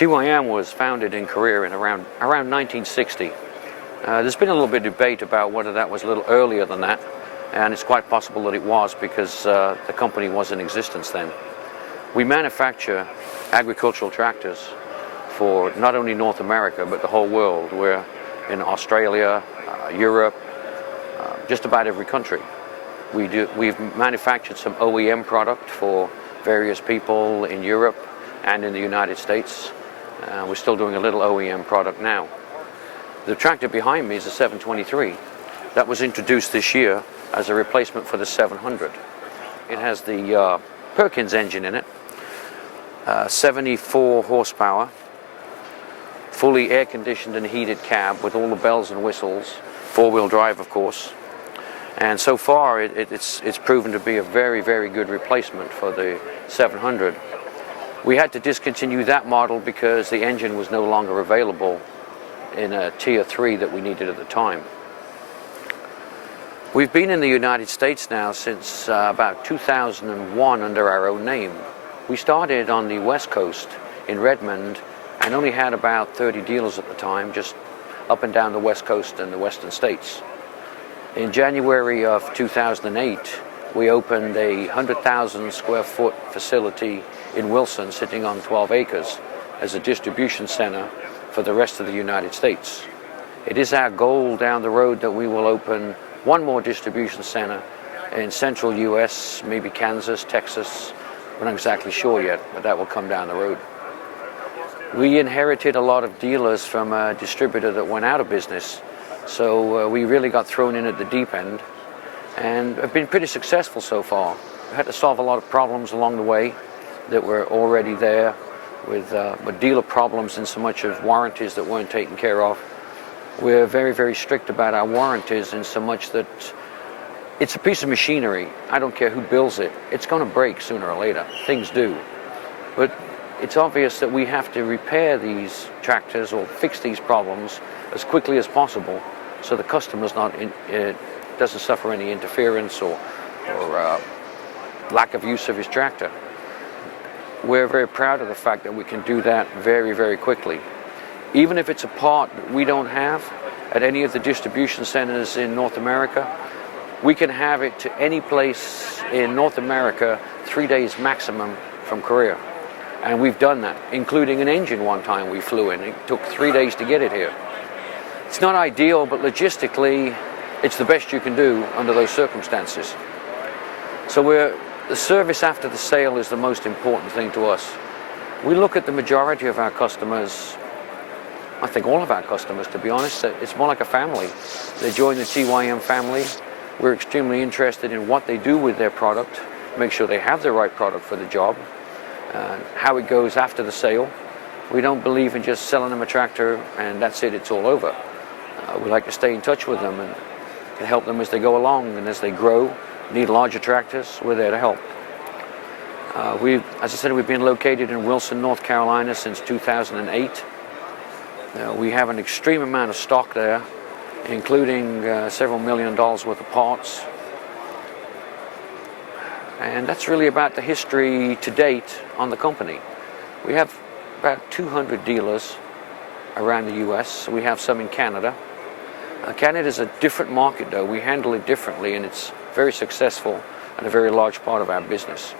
TYM was founded in Korea in around 1960. There's been a little bit of debate about whether that was a little earlier than that, and it's quite possible that it was because the company was in existence then. We manufacture agricultural tractors for not only North America but the whole world. We're in Australia, Europe, just about every country. We've manufactured some OEM product for various people in Europe and in the United States. We're still doing a little OEM product now. The tractor behind me is a 723 that was introduced this year as a replacement for the 700. It has the Perkins engine in it, 74 horsepower, fully air-conditioned and heated cab with all the bells and whistles, four-wheel drive of course. And so far it's proven to be a very, very good replacement for the 700. We had to discontinue that model because the engine was no longer available in a Tier 3 that we needed at the time. We've been in the United States now since about 2001 under our own name. We started on the West Coast in Redmond and only had about 30 dealers at the time, just up and down the West Coast and the Western States. In January of 2008, we opened a 100,000 square foot facility in Wilson, sitting on 12 acres, as a distribution center for the rest of the United States. It is our goal down the road that we will open one more distribution center in central US, maybe Kansas, Texas. We're not exactly sure yet, but that will come down the road. We inherited a lot of dealers from a distributor that went out of business, so we really got thrown in at the deep end and have been pretty successful so far. We had to solve a lot of problems along the way that were already there with dealer problems and so much of warranties that weren't taken care of. We're very, very strict about our warranties in so much that it's a piece of machinery. I don't care who builds it. It's going to break sooner or later. Things do. But it's obvious that we have to repair these tractors or fix these problems as quickly as possible so the customer's doesn't suffer any interference or lack of use of his tractor. We're very proud of the fact that we can do that very, very quickly. Even if it's a part that we don't have at any of the distribution centers in North America, we can have it to any place in North America 3 days maximum from Korea. And we've done that, including an engine one time we flew in. It took 3 days to get it here. It's not ideal, but logistically, it's the best you can do under those circumstances. So the service after the sale is the most important thing to us. We look at the majority of our customers, I think all of our customers to be honest, it's more like a family. They join the TYM family. We're extremely interested in what they do with their product, make sure they have the right product for the job, how it goes after the sale. We don't believe in just selling them a tractor and that's it, it's all over. We like to stay in touch with them and help them as they go along, and as they grow, need larger tractors, we're there to help. As I said, we've been located in Wilson, North Carolina since 2008. We have an extreme amount of stock there, including several $1 million worth of parts. And that's really about the history to date on the company. We have about 200 dealers around the US. We have some in Canada. Canada's a different market though. We handle it differently and it's very successful and a very large part of our business.